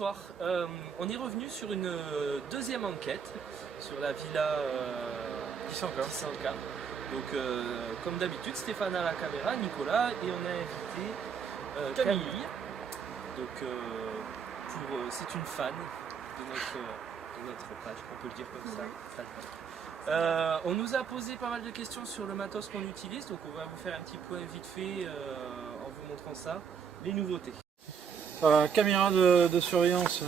bonsoir. On est revenu sur une deuxième enquête sur la villa Kisanka. Donc, comme d'habitude, Stéphane à la caméra, Nicolas, et on a invité Camille. Donc, c'est une fan de notre page, on peut le dire comme ça. On nous a posé pas mal de questions sur le matos qu'on utilise, donc on va vous faire un petit point vite fait en vous montrant ça, les nouveautés. Caméra de surveillance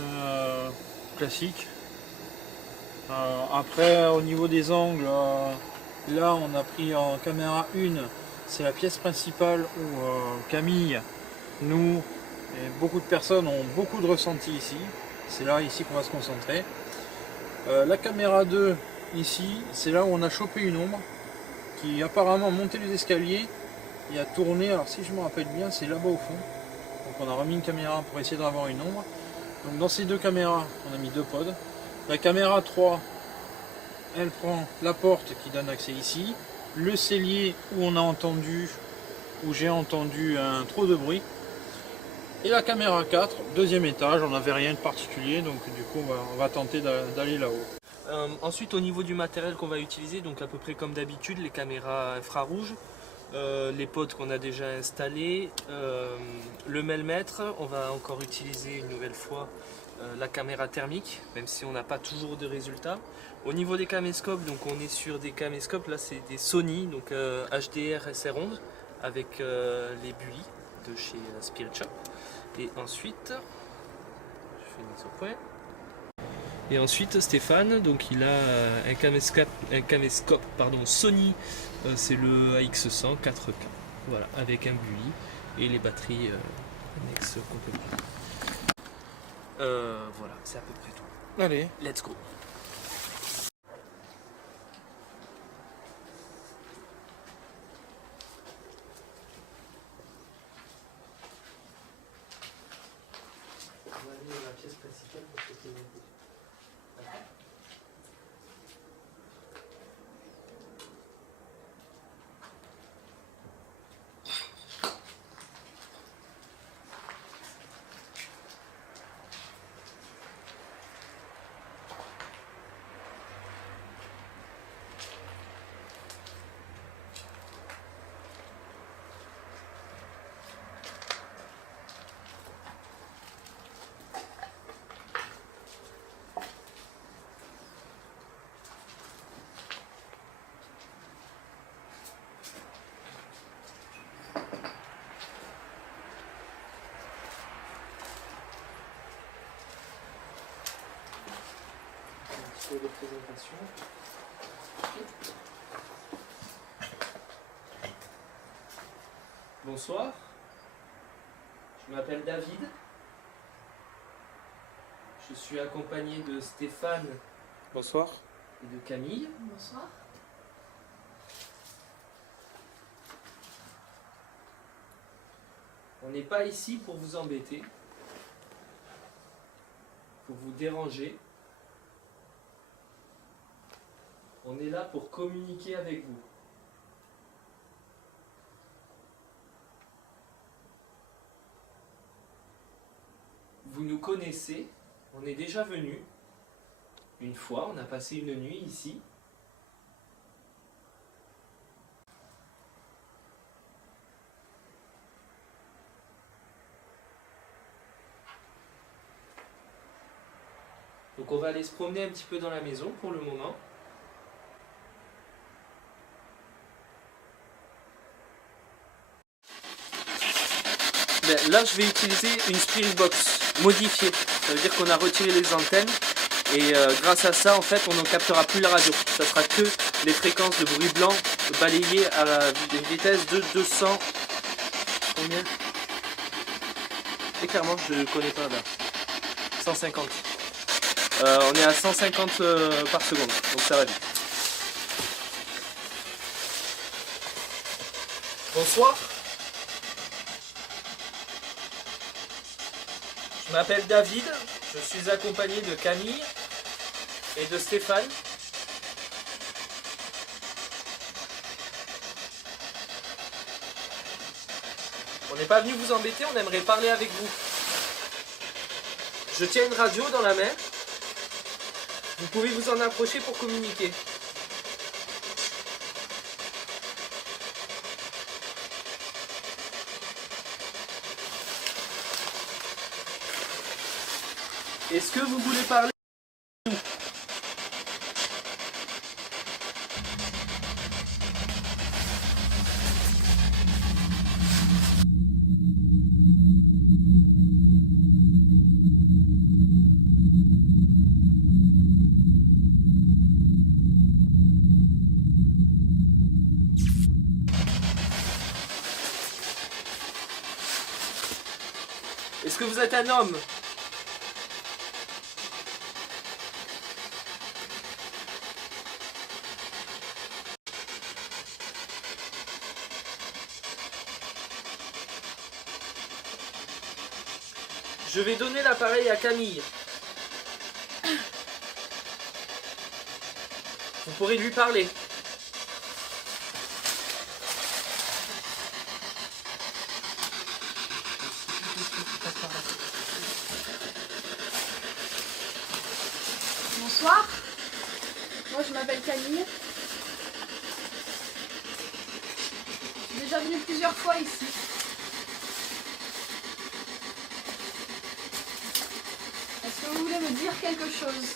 classique. Après, au niveau des angles, là on a pris en caméra 1, c'est la pièce principale où Camille, nous et beaucoup de personnes ont beaucoup de ressenti ici. C'est là ici qu'on va se concentrer. La caméra 2 ici, c'est là où on a chopé une ombre qui apparemment montait les escaliers et a tourné. Alors si je me rappelle bien, c'est là-bas au fond. Donc on a remis une caméra pour essayer d'avoir une ombre. Donc dans ces deux caméras, on a mis deux pods. La caméra 3, elle prend la porte qui donne accès ici, le cellier où on a entendu, où j'ai entendu un trop de bruit. Et la caméra 4, deuxième étage, on n'avait rien de particulier, donc du coup on va tenter d'aller là-haut. Ensuite au niveau du matériel qu'on va utiliser, donc à peu près comme d'habitude, les caméras infrarouges. Les pods qu'on a déjà installés, le melmètre, on va encore utiliser une nouvelle fois la caméra thermique, même si on n'a pas toujours de résultats. Au niveau des caméscopes, donc on est sur des caméscopes, là c'est des Sony, donc HDR SR11 avec les buis de chez Spirit Shop. Et ensuite, je fais une mise au point. Et ensuite Stéphane, donc il a un caméscope Sony, c'est le AX100 4K, voilà, avec un buis et les batteries annexes complètement. Voilà, c'est à peu près tout. Allez, let's go. On va aller dans la pièce principale pour que de présentation. Bonsoir, je m'appelle David. Je suis accompagné de Stéphane. bonsoir. Et de Camille. Bonsoir. On n'est pas ici pour vous embêter, pour vous déranger. On est là pour communiquer avec vous. Vous nous connaissez, on est déjà venu une fois, on a passé une nuit ici. Donc on va aller se promener un petit peu dans la maison pour le moment. Là je vais utiliser une Spirit Box modifiée. Ça veut dire qu'on a retiré les antennes et grâce à ça en fait on ne captera plus la radio. Ça sera que les fréquences de bruit blanc balayées à la vitesse de 200... Combien? Et clairement je ne connais pas là. 150. On est à 150 par seconde, donc ça va vite. Bonsoir. Je m'appelle David, je suis accompagné de Camille et de Stéphane. On n'est pas venu vous embêter, on aimerait parler avec vous. Je tiens une radio dans la main. Vous pouvez vous en approcher pour communiquer. Est-ce que vous voulez parler? Est-ce que vous êtes un homme? Je vais donner l'appareil à Camille. Vous pourrez lui parler. Bonsoir, moi je m'appelle Camille. Je suis déjà venue plusieurs fois ici. Est-ce que vous voulez me dire quelque chose?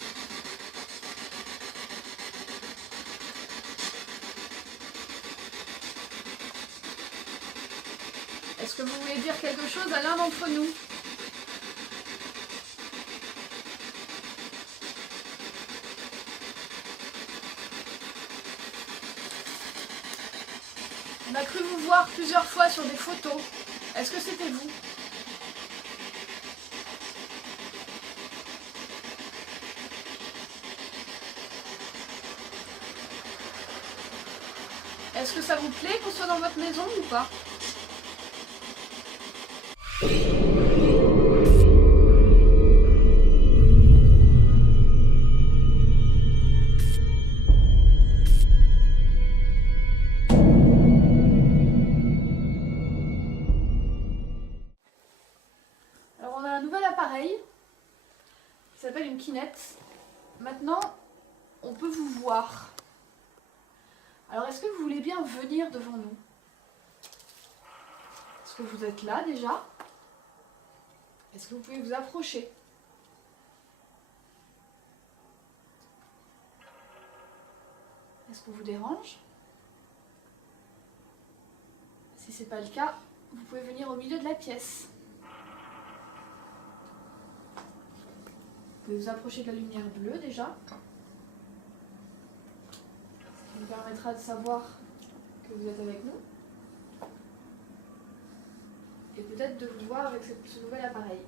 Est-ce que vous voulez dire quelque chose à l'un d'entre nous? On a cru vous voir plusieurs fois sur des photos. Est-ce que c'était vous? Est-ce que ça vous plaît qu'on soit dans votre maison ou pas? Alors on a un nouvel appareil qui s'appelle une Kinect. Maintenant, on peut vous voir. Alors est-ce que vous voulez bien venir devant nous? Est-ce que vous êtes là déjà? Est-ce que vous pouvez vous approcher? Est-ce qu'on vous dérange? Si c'est pas le cas, vous pouvez venir au milieu de la pièce. Vous pouvez vous approcher de la lumière bleue déjà. Ça nous permettra de savoir que vous êtes avec nous. Et peut-être de vous voir avec ce nouvel appareil.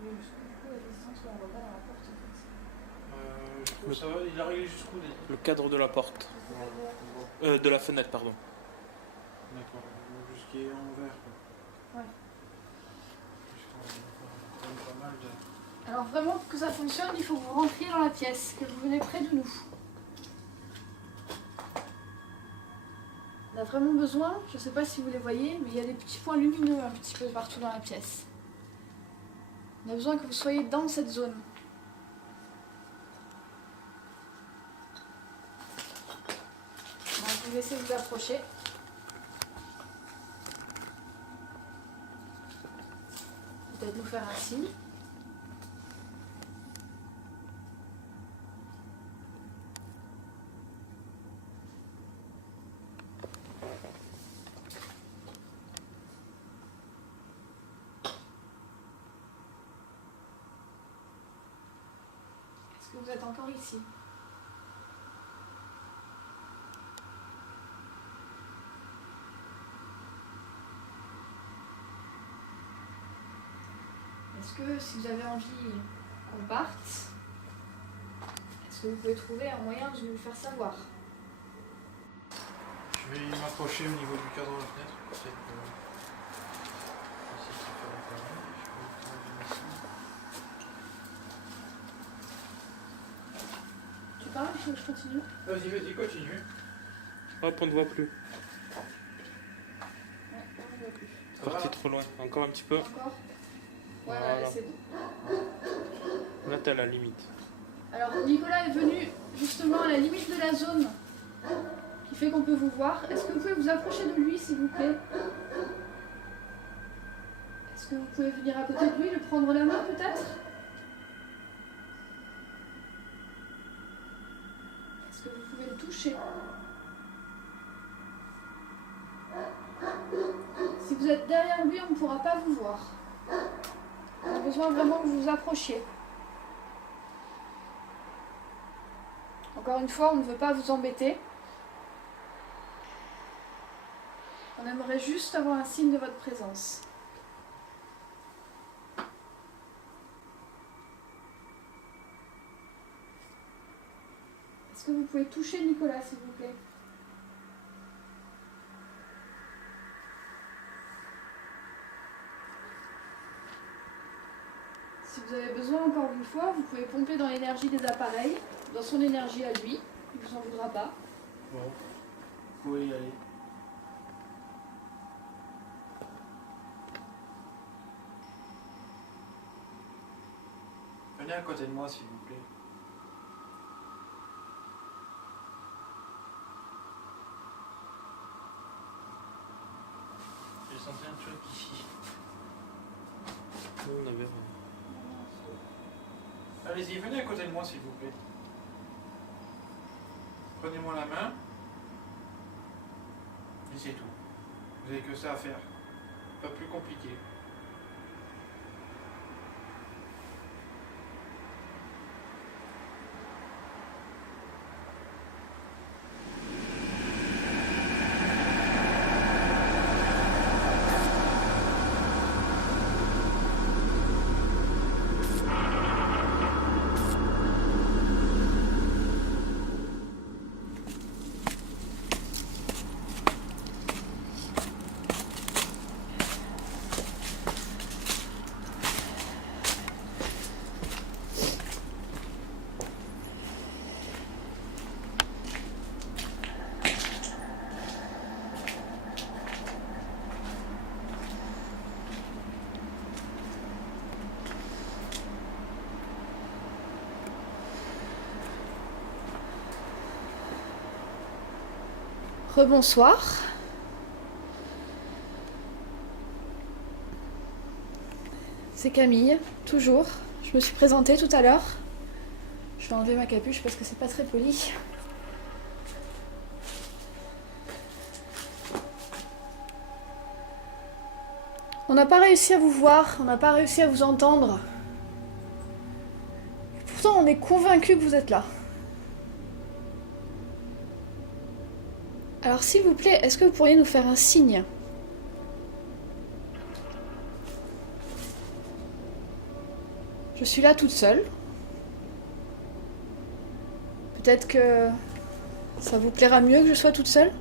Vous voyez jusqu'où du coup la distance où on va pas dans la porte en fait. Je trouve ça va, il a réglé jusqu'où déjà? Le cadre de la porte. De la fenêtre, pardon. D'accord, jusqu'à envers. Ouais. Pas mal de... Alors vraiment pour que ça fonctionne, il faut que vous rentriez dans la pièce, que vous venez près de nous. On a vraiment besoin, je ne sais pas si vous les voyez, mais il y a des petits points lumineux un petit peu partout dans la pièce. On a besoin que vous soyez dans cette zone. On va vous laisser vous approcher. Peut-être nous faire un signe. Est-ce que vous êtes encore ici? Est-ce que si vous avez envie qu'on parte, est-ce que vous pouvez trouver un moyen de nous le faire savoir? Je vais m'approcher au niveau du cadre de la fenêtre. Peut-être essayer de faire l'appareil. Je peux le prendre ici. Tu parles, je que je continue? Vas-y, continue. Hop, on ne voit plus. Ouais, on ne voit plus. Parti trop loin. Encore un petit peu. Encore? Ouais, Voilà. ouais, c'est bon. Là, t'as la limite. Alors Nicolas est venu justement à la limite de la zone qui fait qu'on peut vous voir. Est-ce que vous pouvez vous approcher de lui s'il vous plaît? Est-ce que vous pouvez venir à côté de lui, le prendre la main peut-être? Est-ce que vous pouvez le toucher? Si vous êtes derrière lui, on ne pourra pas vous voir. On a besoin vraiment que vous vous approchiez. Encore une fois, on ne veut pas vous embêter. On aimerait juste avoir un signe de votre présence. Est-ce que vous pouvez toucher Nicolas, s'il vous plaît? Si vous avez besoin, encore une fois, vous pouvez pomper dans l'énergie des appareils, dans son énergie à lui. Il ne vous en voudra pas. Bon, vous pouvez y aller. Venez à côté de moi, s'il vous plaît. J'ai senti un truc ici. Nous, on avait... Allez-y, venez à côté de moi, s'il vous plaît. Prenez-moi la main. Et c'est tout. Vous n'avez que ça à faire. Pas plus compliqué. Rebonsoir. C'est Camille, toujours. Je me suis présentée tout à l'heure. Je vais enlever ma capuche parce que c'est pas très poli. On n'a pas réussi à vous voir, on n'a pas réussi à vous entendre. Et pourtant, on est convaincus que vous êtes là. Alors s'il vous plaît, est-ce que vous pourriez nous faire un signe? Je suis là toute seule. Peut-être que ça vous plaira mieux que je sois toute seule.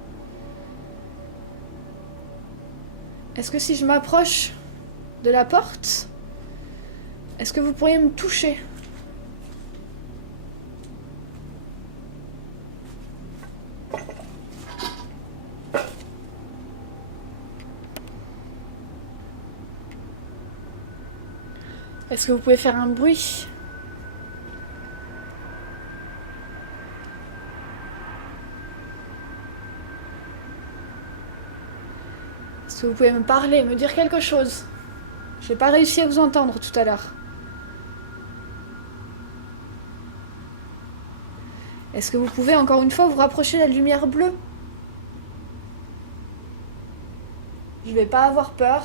Est-ce que si je m'approche de la porte, est-ce que vous pourriez me toucher? Est-ce que vous pouvez faire un bruit? Est-ce que vous pouvez me parler, me dire quelque chose? Je n'ai pas réussi à vous entendre tout à l'heure. Est-ce que vous pouvez encore une fois vous rapprocher de la lumière bleue? Je vais pas avoir peur.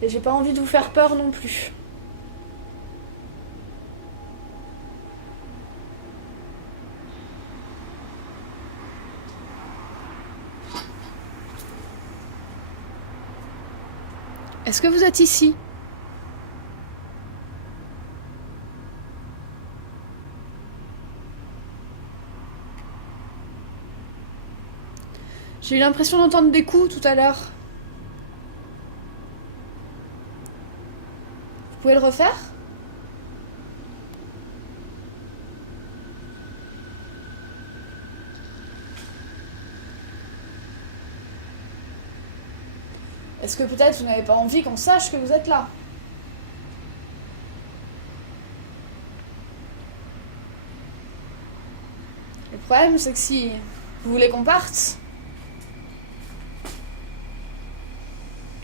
Et j'ai pas envie de vous faire peur non plus. Est-ce que vous êtes ici? J'ai eu l'impression d'entendre des coups tout à l'heure. Vous pouvez le refaire? Est-ce que peut-être vous n'avez pas envie qu'on sache que vous êtes là? Le problème, c'est que si vous voulez qu'on parte,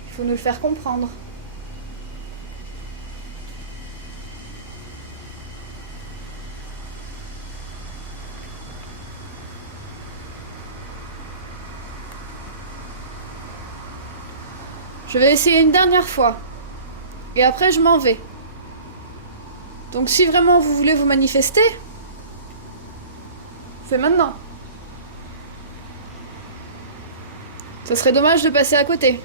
il faut nous le faire comprendre. Je vais essayer une dernière fois. Et après, je m'en vais. Donc si vraiment vous voulez vous manifester, c'est maintenant. Ça serait dommage de passer à côté.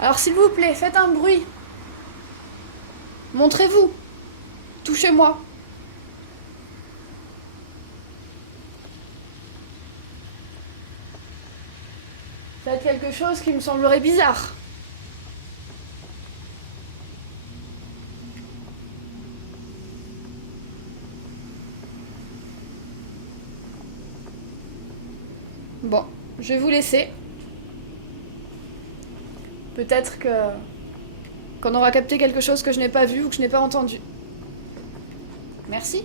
Alors s'il vous plaît, faites un bruit. Montrez-vous. Touchez-moi. Faites quelque chose qui me semblerait bizarre. Bon, je vais vous laisser. Peut-être qu'on aura capté quelque chose que je n'ai pas vu ou que je n'ai pas entendu. Merci.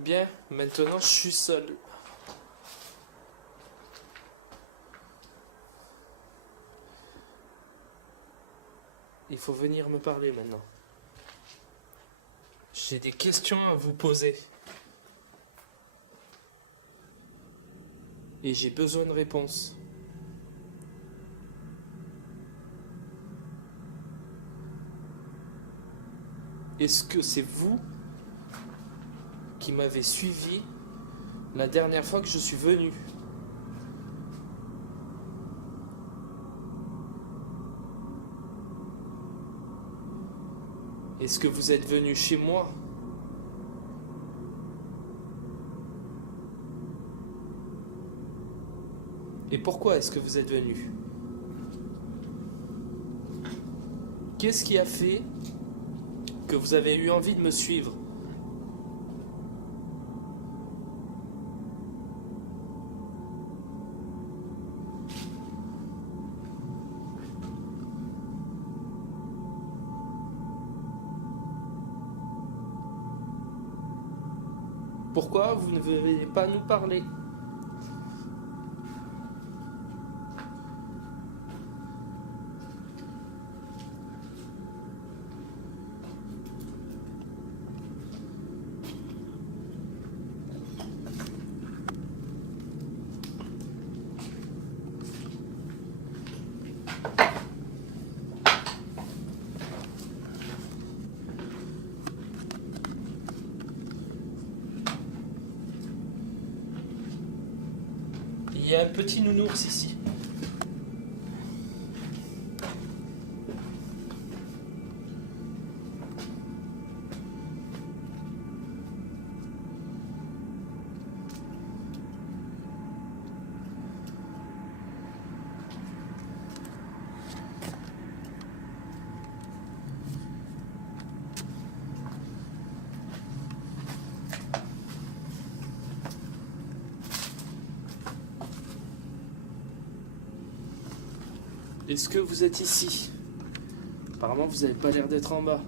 Bien, maintenant je suis seul. Il faut venir me parler maintenant. J'ai des questions à vous poser. Et j'ai besoin de réponses. Est-ce que c'est vous qui m'avez suivi la dernière fois que je suis venu? Est-ce que vous êtes venu chez moi? Et pourquoi est-ce que vous êtes venu? Qu'est-ce qui a fait que vous avez eu envie de me suivre? Pourquoi vous ne venez pas nous parler? Il y a un petit nounours ici. Est-ce que vous êtes ici? Apparemment, vous n'avez pas l'air d'être en bas.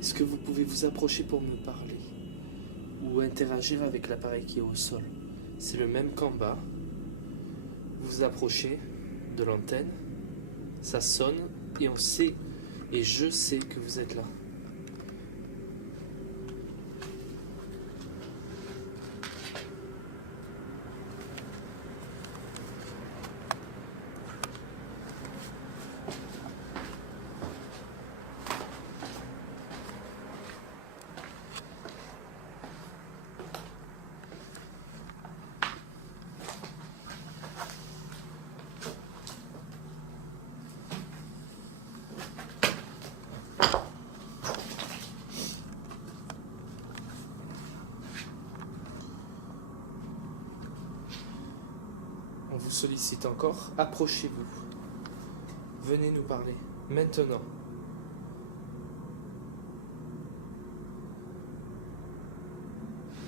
Est-ce que vous pouvez vous approcher pour me parler? Ou interagir avec l'appareil qui est au sol? C'est le même qu'en bas. Vous vous approchez de l'antenne, ça sonne et on sait, et je sais que vous êtes là. sollicite encore, approchez-vous. Venez nous parler. Maintenant.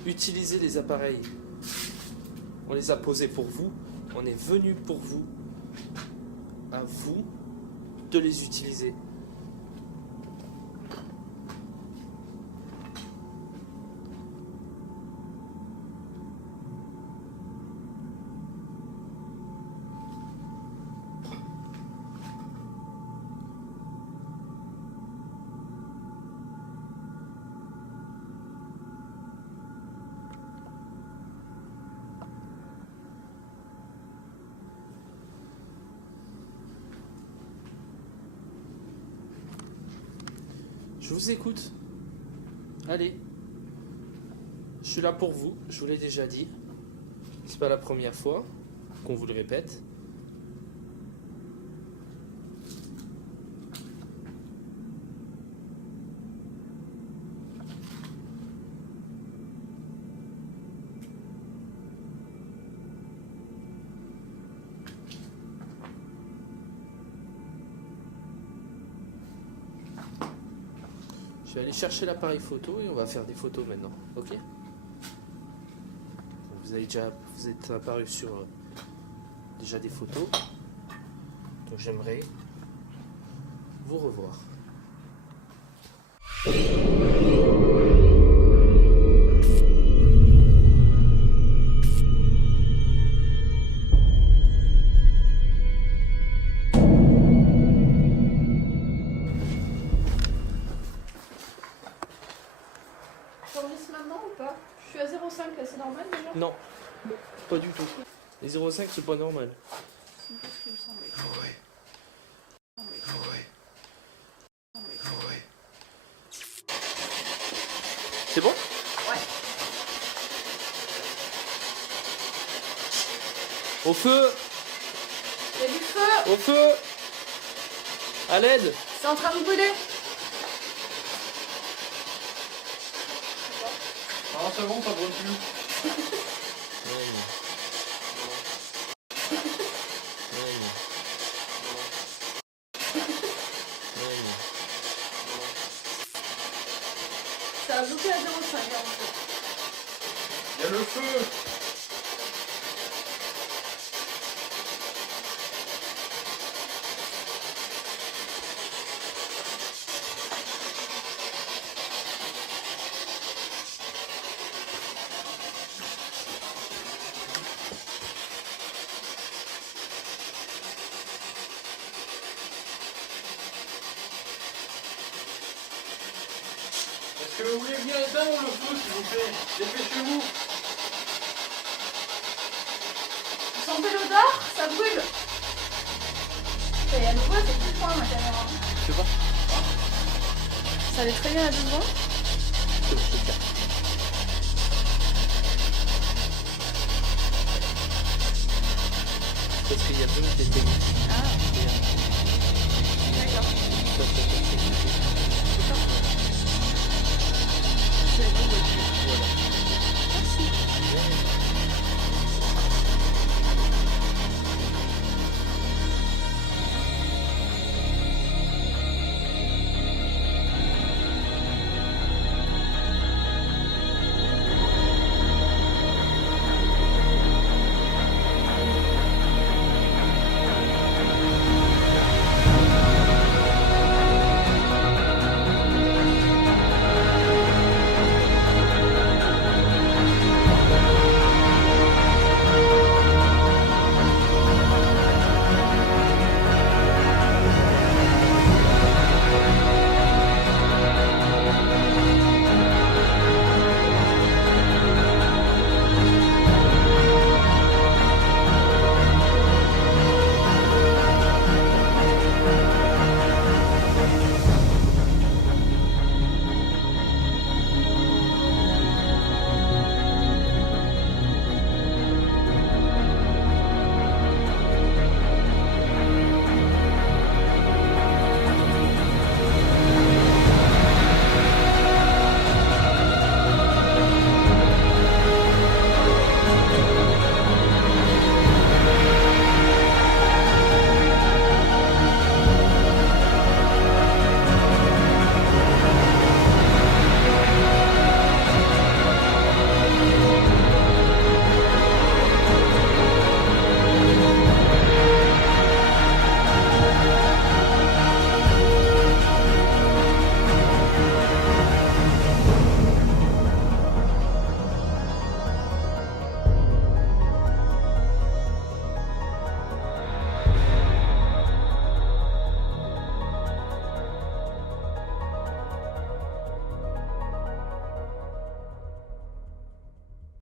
Utilisez les appareils. On les a posés pour vous. On est venu pour vous. À vous de les utiliser. Je vous écoute. Allez. Je suis là pour vous, je vous l'ai déjà dit. C'est pas la première fois qu'on vous le répète. Je vais aller chercher l'appareil photo et on va faire des photos maintenant, ok? Vous êtes apparu sur déjà des photos, donc j'aimerais vous revoir. J'enregistre maintenant ou pas? Je suis à 0,5 là, c'est normal déjà? Non, pas du tout. Les 0,5 c'est pas normal. C'est ce qui me semblait. Ouais. C'est bon? Ouais. Au feu! Il y a du feu! Au feu! À l'aide! C'est en train de brûler! Alors, c'est bon, ça brûle plus. Ça a bloqué à 0,5 en fait. Il y a le feu. Est-ce que vous voulez bien éteindre le feu, s'il vous plaît? Dépêchez-vous. Vous sentez l'odeur? Ça brûle! Et à nouveau, c'est plus loin ma caméra. Je sais pas. Ça allait très bien à 2 secondes. Parce qu'il y a deux d'été. Ah, d'accord. D'accord.